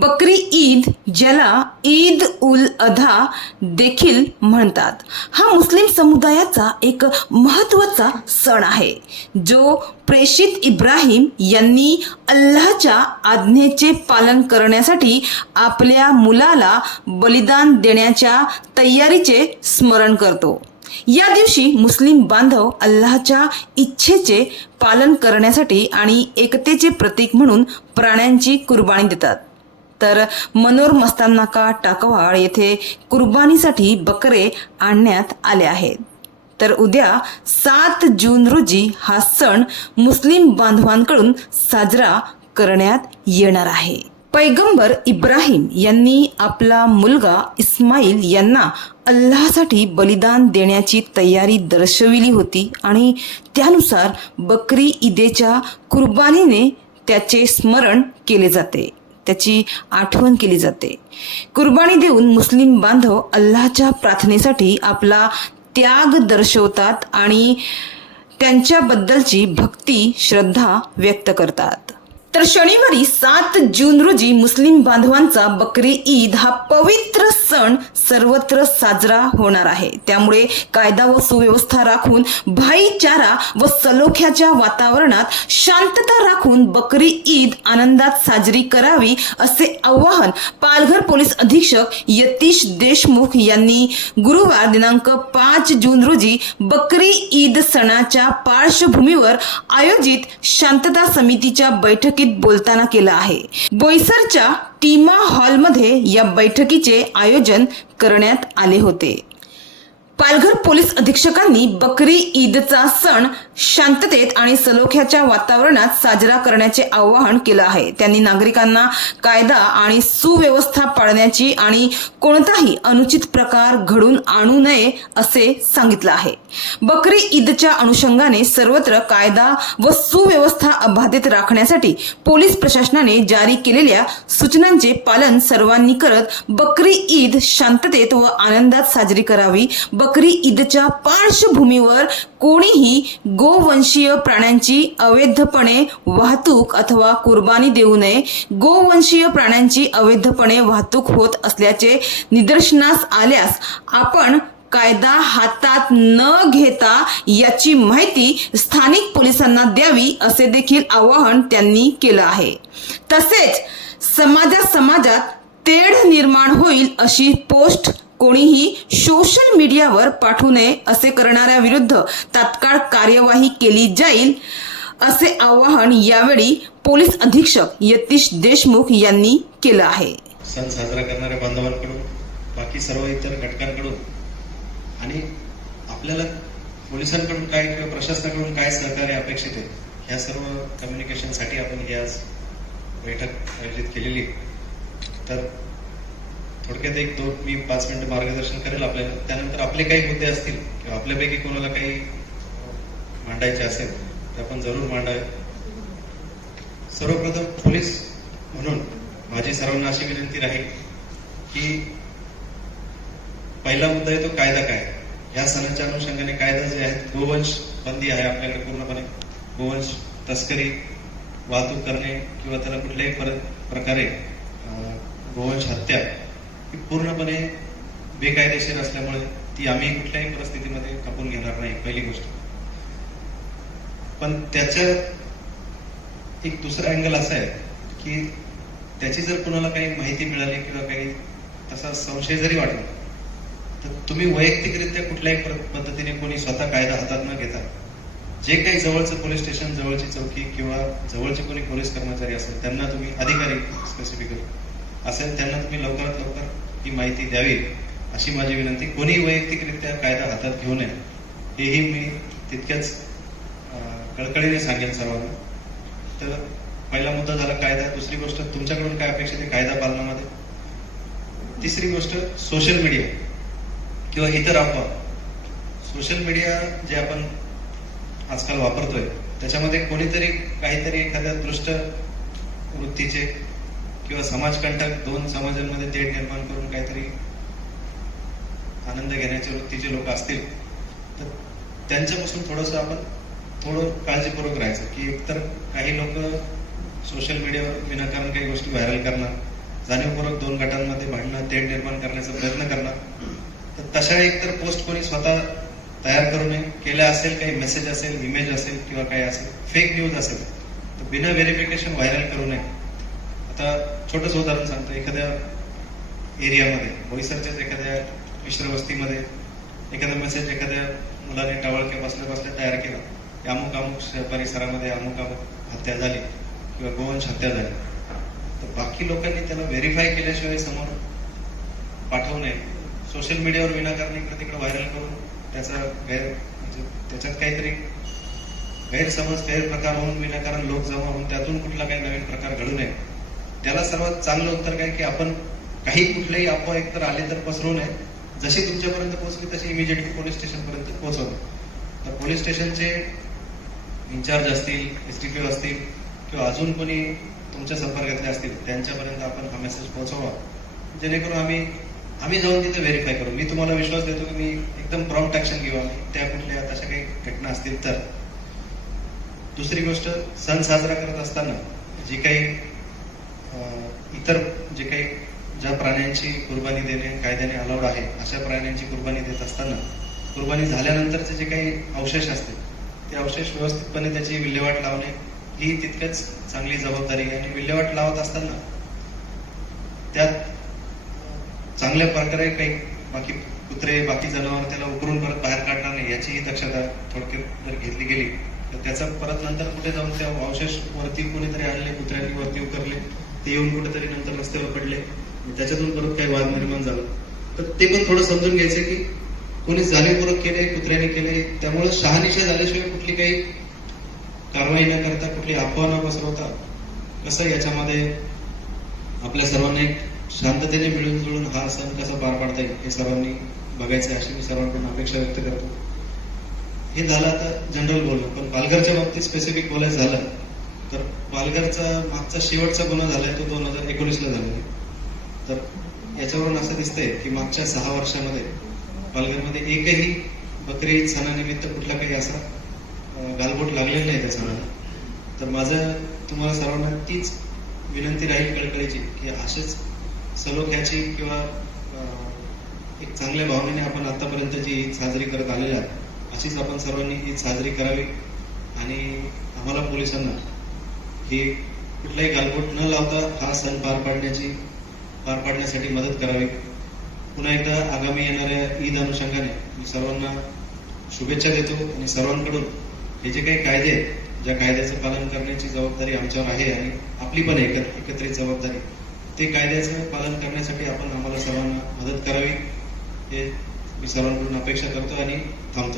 बकरी ईद ज्याला ईद उल अधा देखील म्हणतात. हा मुस्लिम समुदायाचा एक महत्त्वाचा सण आहे जो प्रेषित इब्राहिम यांनी अल्लाच्या आज्ञेचे पालन करण्यासाठी आपल्या मुलाला बलिदान देण्याच्या तयारीचे स्मरण करतो. या दिवशी मुस्लिम बांधव अल्लाच्या इच्छेचे पालन करण्यासाठी आणि एकतेचे प्रतीक म्हणून प्राण्यांची कुर्बानी देतात. तर मनोर टाकवाळ येथे कुर्बानीसाठी बकरे आणण्यात आले आहेत. तर उद्या सात जून रोजी हा सण मुस्लिम बांधवांकडून साजरा करण्यात येणार आहे. पैगंबर इब्राहिम यांनी आपला मुलगा इस्माईल यांना अल्लासाठी बलिदान देण्याची तयारी दर्शविली होती आणि त्यानुसार बकरी ईदेच्या कुर्बानीने त्याचे स्मरण केले जाते. त्याची आठवण केली जाते. कुर्बानी देऊन मुस्लिम बांधव अल्लाच्या प्रार्थनेसाठी आपला त्याग दर्शवतात आणि त्यांच्याबद्दलची भक्ती श्रद्धा व्यक्त करतात. तर शनिवारी सात जून रोजी मुस्लिम बांधवांचा बकरी ईद हा पवित्र सण सर्वत्र साजरा होणार आहे. त्यामुळे कायदा व सुव्यवस्था राखून भाईचारा व सलोख्याच्या वातावरणात शांतता राखून बकरी ईद आनंदात साजरी करावी असे आवाहन पालघर पोलीस अधीक्षक यतीश देशमुख यांनी गुरुवार दिनांक पाच जून रोजी बकरी ईद सणाच्या पार्श्वभूमीवर आयोजित शांतता समितीच्या बैठकीत बोलताना केलं आहे. बोईसरच्या टीमा हॉलमध्ये या बैठकीचे आयोजन करण्यात आले होते. पालघर पोलीस अधीक्षकांनी बकरी ईदचा सण शांततेत आणि सलोख्याच्या वातावरणात साजरा करण्याचे आवाहन केलं आहे. त्यांनी नागरिकांना कायदा आणि सुव्यवस्था पाळण्याची आणि कोणताही अनुचित प्रकार घडून आणू नये असे सांगितलं आहे. बकरी ईदच्या अनुषंगाने सर्वत्र कायदा व सुव्यवस्था अबाधित राखण्यासाठी पोलीस प्रशासनाने जारी केलेल्या सूचनांचे पालन सर्वांनी करत बकरी ईद शांततेत व आनंदात साजरी करावी. बकरी ईदच्या पार्श्वभूमीवर कोणीही गोवंशीय प्राण्यांची अवैधपणे वाहतूक अथवा कुर्बानी देऊ नये. गोवंशीय प्राण्यांची अवैधपणे वाहतूक होत असल्याचे निदर्शनास आल्यास आपण कायदा हातात न घेता याची माहिती स्थानिक पोलिसांना द्यावी असे देखील आवाहन त्यांनी केलं आहे. तसेच समाजा समाजात तेढ निर्माण होईल अशी पोस्ट कोणीही सोशल मीडियावर पाठवू नये असे करणाऱ्या विरुद्ध तात्काळ कार्यवाही केली जाईल असे आवाहन यावेळी पोलीस अधीक्षक यतीश देशमुख यांनी केलं आहे. सण साजरा करणाऱ्या बांधवांकडून बाकी सर्व इतर घटकांकडून आणि आपल्याला पोलिसांकडून काय किंवा प्रशासनाकडून काय सहकार्य अपेक्षित आहे ह्या सर्व कम्युनिकेशनसाठी आपण ही आज बैठक आयोजित केलेली तर थोडक्यात एक दोन मी पाच मिनिटं मार्गदर्शन करेल आपल्याला. त्यानंतर आपले काही मुद्दे असतील किंवा आपल्यापैकी कोणाला काही मांडायचे असेल तर आपण जरूर मांडावे. सर्वप्रथम पोलीस म्हणून माझी सर्वांना अशी विनंती राहील की पहिला मुद्दा आहे तो कायदा काय? या सणाच्या अनुषंगाने कायदा जे आहेत गोवंश बंदी आहे आपल्याकडे पूर्णपणे. गोवंश तस्करी वाहतूक करणे किंवा त्याला कुठल्याही पर- प्रकारे अं, गोवंश हत्या ही पूर्णपणे बेकायदेशीर असल्यामुळे ती आम्ही कुठल्याही परिस्थितीमध्ये कापून घेणार नाही पहिली गोष्ट. पण त्याच्या एक दुसरा अँगल असा आहे की त्याची जर कुणाला काही माहिती मिळाली किंवा काही तसा संशय जरी वाटला तर तुम्ही वैयक्तिकरित्या कुठल्याही पद्धतीने कोणी स्वतः कायदा हातात न घेता जे काही जवळचं पोलीस स्टेशन जवळची चौकी किंवा जवळचे कोणी पोलीस कर्मचारी असेल त्यांना तुम्ही अधिकारी स्पेसिफिकली असेल त्यांना तुम्ही लवकरात लवकर ही माहिती द्यावी अशी माझी विनंती. कोणी वैयक्तिकरित्या कायदा हातात घेऊ नये हेही मी तितक्याच अं, कळकळीने सांगेन सर्वांना. तर पहिला मुद्दा झाला कायदा दुसरी गोष्ट तुमच्याकडून काय अपेक्षित आहे कायदा पालनामध्ये? तिसरी गोष्ट सोशल मीडिया. किंवा इतर अफवा सोशल मीडिया जे आपण आजकाल वापरतोय त्याच्यामध्ये कोणीतरी काहीतरी एखाद्या दृष्ट वृत्तीचे किंवा समाजकंटक दोन समाजांमध्ये तेढ निर्माण करून काहीतरी आनंद घेण्याच्या वृत्तीचे लोक असतील तर त्यांच्यापासून थोडंसं आपण थोडं काळजीपूर्वक राहायचं की एकतर काही लोक सोशल मीडियावर विनाकारण काही गोष्टी व्हायरल करणार जाणीवपूर्वक दोन गटांमध्ये भांडणं तेढ निर्माण करण्याचा प्रयत्न करणार तशा एकतर पोस्ट कोणी स्वतः तयार करू नये? केल्या असेल काही मेसेज असेल इमेज असेल किंवा काही असेल फेक न्यूज असेल तर बिना व्हेरिफिकेशन व्हायरल करू नये. आता छोटंसं उदाहरण सांगतो. एखाद्या एरियामध्ये बोईसरच्याच एखाद्या मिश्रवस्तीमध्ये एखादा मेसेज एखाद्या मुलाने टावळके बसल्या बसल्या तयार केला. अमुक अमुक परिसरामध्ये अमुक अमुक हत्या झाली किंवा गोवंश हत्या झाली. तर बाकी लोकांनी त्याला व्हेरीफाय केल्याशिवाय समोर पाठवू नये. सोशल मीडियावर विनाकारण इकडे तिकडे व्हायरल करून त्याचा गैर म्हणजे त्याच्यात काहीतरी गैरसमज गैरप्रकार होऊन विनाकारण लोक जमा होऊन त्यातून कुठला काही नवीन प्रकार घडू नये. त्याला सर्वात चांगलं उत्तर काय की आपण काही कुठलेही अफवा एकतर आले तर पसरू नये. जशी तुमच्यापर्यंत पोहोचली तशी इमिजिएटली पोलीस स्टेशन पर्यंत पोहोचवणं तर पोलीस स्टेशनचे इन्चार्ज असतील एस टी पी असतील किंवा अजून कोणी तुमच्या संपर्कातले असतील त्यांच्यापर्यंत आपण हा मेसेज पोहोचवा. जेणेकरून आम्ही आम्ही जाऊन तिथे व्हेरीफाय करू. मी तुम्हाला विश्वास देतो की मी एकदम प्रॉम्प्ट ऍक्शन घेऊ आम्ही. त्या कुठल्या तशा काही घटना असतील तर. दुसरी गोष्ट सण साजरा करत असताना जी काही इतर जे काही ज्या प्राण्यांची कुर्बानी देणे कायद्याने अलाउड आहे अशा प्राण्यांची कुर्बानी देत असताना कुर्बानी झाल्यानंतरचे जे काही अवशेष असतील ते अवशेष व्यवस्थितपणे त्याची विल्हेवाट लावणे ही तितकंच चांगली जबाबदारी आहे. आणि विल्हेवाट लावत असताना चांगल्या प्रकारे काही बाकी कुत्रे बाकी जनावर त्याला उकरून परत बाहेर काढणार नाही याचीही दक्षता थोडक्यात जर घेतली गेली तर त्याचा परत नंतर कुठे जाऊन त्या अवशेष वरती कोणीतरी आणले कुत्र्यांनी वरती उकरले ते येऊन कुठेतरी नंतर रस्त्यावर पडले त्याच्यातून परत काही वाद निर्माण झाला. तर ते पण थोडं समजून घ्यायचं की कोणी जाणीवपूर्वक केले कुत्र्याने केले त्यामुळे शहानिशा झाल्याशिवाय कुठली काही कारवाई न करता कुठली अफवा न पसरवता कसं याच्यामध्ये आपल्या सर्वांनी एक शांततेने मिळून जुळून हा सण कसा पार पाडता येईल हे सर्वांनी बघायचं आहे अशी मी सर्वांकडून अपेक्षा व्यक्त करतो हे झालं आता जनरल बोलणं पण पालघरच्या बाबतीत स्पेसिफिक बोलायचं झालं तर पालघरचा मागचा शेवटचा गुन्हा झालाय तो दोन हजार एकोणीसला झाला आहे. तर याच्यावरून असं दिसतंय की मागच्या सहा वर्षामध्ये पालघरमध्ये एकही बकरी ईद सणानिमित्त कुठला काही असा गालबोट लागलेला नाही त्या सणाला तर माझं तुम्हाला सर्वांना तीच विनंती राहील कळकळीची की असेच सलोख्याची किंवा एक चांगल्या भावनेने आपण आतापर्यंत जी ईद साजरी करत आलेल्या आहे अशीच आपण सर्वांनी ईद साजरी करावी आणि आम्हाला पोलिसांना हे कुठलाही गालबोट न लावता हा सण पार पाडण्याची पार पाडण्यासाठी मदत करावी. पुन्हा एकदा आगामी येणाऱ्या ईद अनुषंगाने मी सर्वांना शुभेच्छा देतो आणि सर्वांकडून हे जे काही कायदे आहेत ज्या कायद्याचं पालन करण्याची जबाबदारी आमच्यावर आहे आणि आपली पण एकत्र एकत्रित जबाबदारी. ते कायद्याचं पालन करण्यासाठी आपण आम्हाला सर्वांना मदत करावी. हे मी सर्वांकडून अपेक्षा करतो आणि थांबतो.